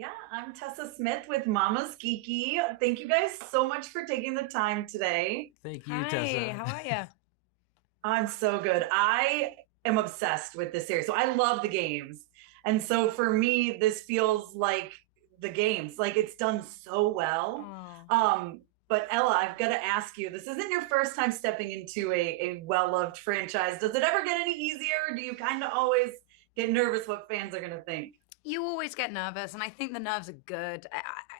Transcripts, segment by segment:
Yeah, I'm Tessa Smith with MamasGeeky. Thank you guys so much for taking the time today. Thank you, Hi, Tessa. how are you? I'm so good. I am obsessed with this series. So I love the games. And so for me, this feels like the games. Like it's done so well. Oh, But Ella, I've got to ask you, this isn't your first time stepping into a well-loved franchise. Does it ever get any easier? Do you kind of always get nervous what fans are gonna think? you always get nervous, and I think the nerves are good.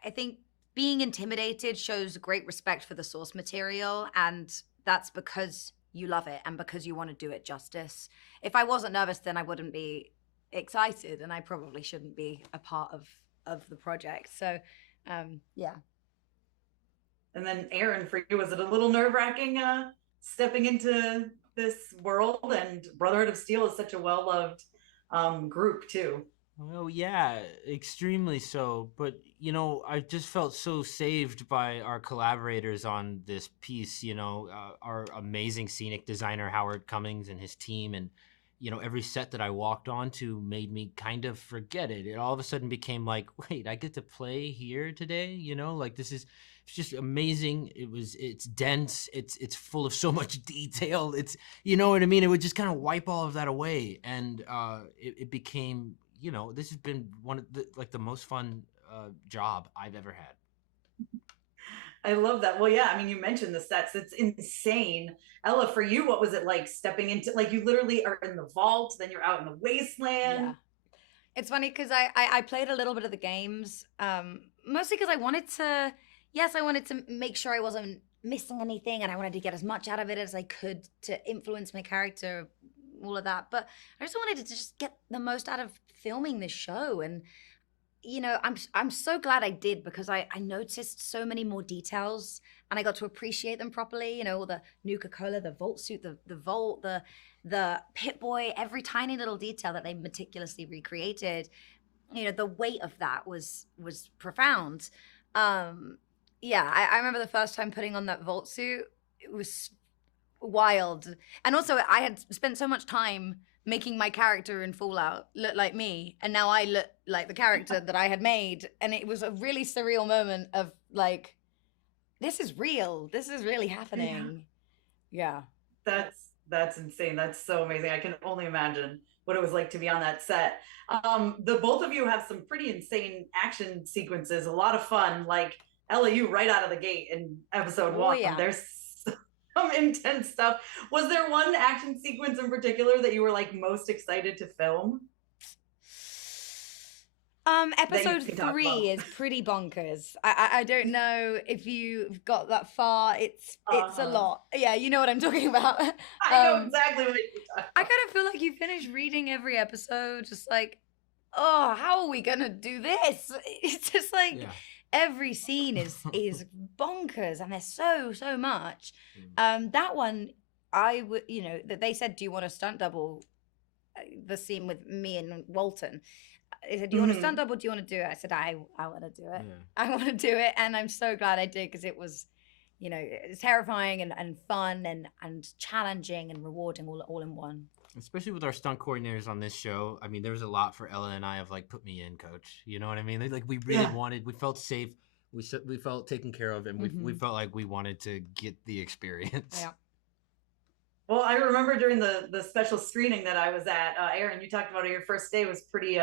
I think being intimidated shows great respect for the source material, and that's because you love it and because you want to do it justice. If I wasn't nervous, then I wouldn't be excited, and I probably shouldn't be a part of the project. So, yeah. And then Aaron, for you, was it a little nerve-wracking stepping into this world? And Brotherhood of Steel is such a well-loved group too. Well, yeah, extremely so. But, I just felt so saved by our collaborators on this piece, our amazing scenic designer, Howard Cummings, and his team. And, every set that I walked onto made me kind of forget it. It all of a sudden became like, wait, I get to play here today? Like it's just amazing. It's dense. It's full of so much detail. You know what I mean? It would just kind of wipe all of that away. And it became, this has been one of the most fun job I've ever had. I love that. Well, yeah, I mean, you mentioned the sets. It's insane. Ella, for you, what was it like stepping into, like, you literally are in the vault, then you're out in the Yeah. wasteland? It's funny because I played a little bit of the games, mostly because I wanted to, yes, I wanted to make sure I wasn't missing anything and I wanted to get as much out of it as I could to influence my character, all of that. But I just wanted to just get the most out of filming this show. And I'm so glad I did because I noticed so many more details and I got to appreciate them properly. All the Nuka Cola, the Volt suit, the Volt, the Pit Boy, every tiny little detail that they meticulously recreated. The weight of that was profound. Yeah, I remember the first time putting on that Volt suit. It was wild. And also, I had spent so much time making my character in Fallout look like me, and now I look like the character that I had made. And it was a really surreal moment of like, this is real. This is really Yeah. happening. Yeah. That's insane. That's so amazing. I can only imagine what it was like to be on that set. The both of you have some pretty insane action sequences, a lot of fun. Like Ella, you right out of the gate in episode Oh, one. yeah. There's some intense stuff. Was there one action sequence in particular that you were like most excited to film that you Episode can talk three about? is pretty bonkers. I don't know if you've got that far. It's a Uh, lot. Yeah, you know what I'm talking about. I know exactly what you're talking I about. kind of feel like you finish reading every episode, just like, oh, how are we gonna do this? It's just like Yeah. every scene is bonkers, and there's so much. That one, I would, that they said, do you want a stunt double? The scene with me and Walton. They said, do you want a stunt Mhm. double? Do you want to do it? I said, I want to do it. Yeah. I want to do it, and I'm so glad I did because it was, it's terrifying and fun and challenging and rewarding all in one. Especially with our stunt coordinators on this show. I mean, there was a lot for Ella and I of like, put me in, coach. You know what I mean? Like we really Yeah. wanted, we felt safe, we felt taken care of, and we felt like we wanted to get the experience. Yeah. Well, I remember during the special screening that I was at, Aaron, you talked about it, your first day was pretty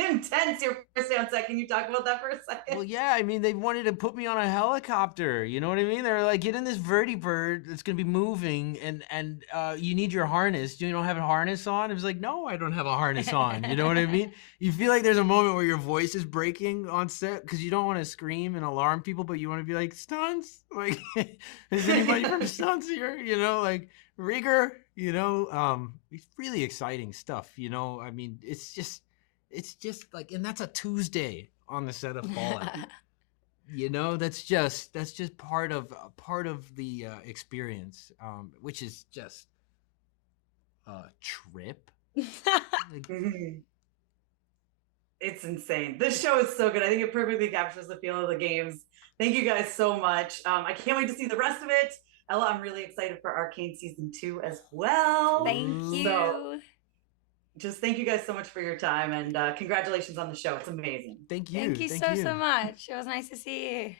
intense. Your first day on set. Can you talk about that for a Well, second? yeah, I mean, they wanted to put me on a helicopter. You know what I mean? They were like, get in this vertibird that's going to be moving, and you need your harness. You don't have a harness on? It was like, no, I don't have a harness on. You know what I mean? You feel like there's a moment where your voice is breaking on set because you don't want to scream and alarm people, but you want to be like, stunts? Like, is anybody from stunts here? Like, rigor, it's really exciting stuff. I mean, it's just like, and that's a Tuesday on the set of Fallout. That's just part of the experience, which is just a trip. Like, Mhm. It's insane. This show is so good. I think it perfectly captures the feel of the games. Thank you guys so much. I can't wait to see the rest of it. Ella, I'm really excited for Arcane season 2 as well. Thank ooh, So you. just thank you guys so much for your time, and congratulations on the show. It's amazing. Thank you. Thank you so much. It was nice to see you.